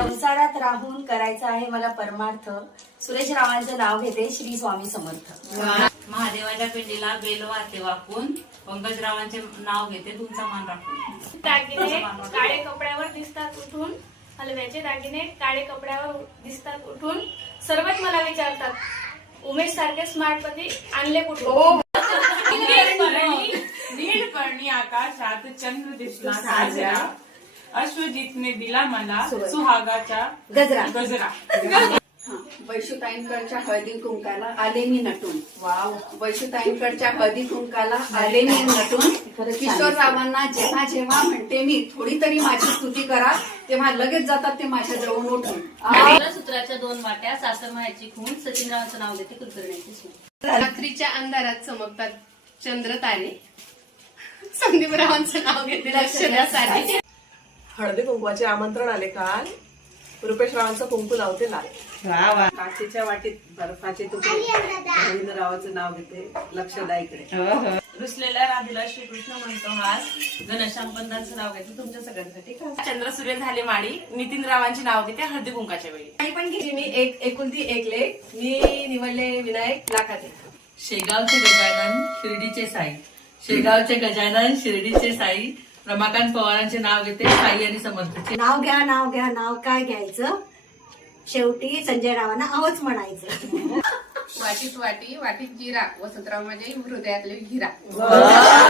संसारात राहून करायचा आहे मला परमार्थ. सुरेश रावांचं नाव घेते. श्री स्वामी समर्थ. महादेवाच्या पिंडीला बेल वाहते वाकून. पंकजरावांचे नाव घेते. तुमचा मान राखून. दागिने काळे कपड्यावर दिसतात उठून. हलव्याचे दागिने काळे कपड्यावर दिसतात उठून. सर्वच मला विचारतात उमेश सारखे स्मार्ट पती आणले कुठून. नीळपर्णी आकाशात चंद्र दिसला साजरा. अश्वजितने दिला मला सुहागाचा गजरा. वैशुताईंकडच्या हळदी कुंकाला आले मी नटून. वाव. वैशुताईंकडच्या हळदी कुंकाला आले मी नटून. किशोररावांना जेव्हा जेव्हा म्हणते मी थोडी तरी माझी स्तुती करा तेव्हा लगेच जातात ते माझ्या जवळ उठून. सूत्राच्या 2 वाट्या सासर मायाची खून. सचिनरावांचं नाव घेते. कुलकर्णीची सून. रात्रीच्या अंधारात चमकतात चंद्र तारे. संदीपरावांचं नाव घेते. लक्ष द्या सारे. हळदी कुंकवाचे आमंत्रण आले काल. रुपेश रावांचं कुंकू लावते लाल. काचेच्या वाटीत बर्फाचे तुकडे. रवींद्ररावांचं नाव घेते. लक्ष द्या इकडे. रुसलेल्या राधेला श्रीकृष्ण म्हणतो हास. घनश्याम पंतांचं नाव घेते. तुमच्या सगळ्यांसाठी चंद्र सूर्य झाले माडी. नितीन रावांची नाव घेते हळदी कुंकाच्या वेळी. आणि पण घेतली मी एकुलती एक लेख. मी निवडले विनायक लाखाते. शेगावचे गजानन शिर्डीचे साई. शेगावचे गजानन शिर्डीचे साई. रमाकांत पवारांचे नाव घेते. साई आणि समर्थचे. नाव घ्या नाव घ्या नाव काय घ्यायचं. शेवटी संजय रावांना आवच म्हणायचं. वाटीत वाटी वाटीत जिरा. वसंतराव माझ्या हृदयातले हिरा.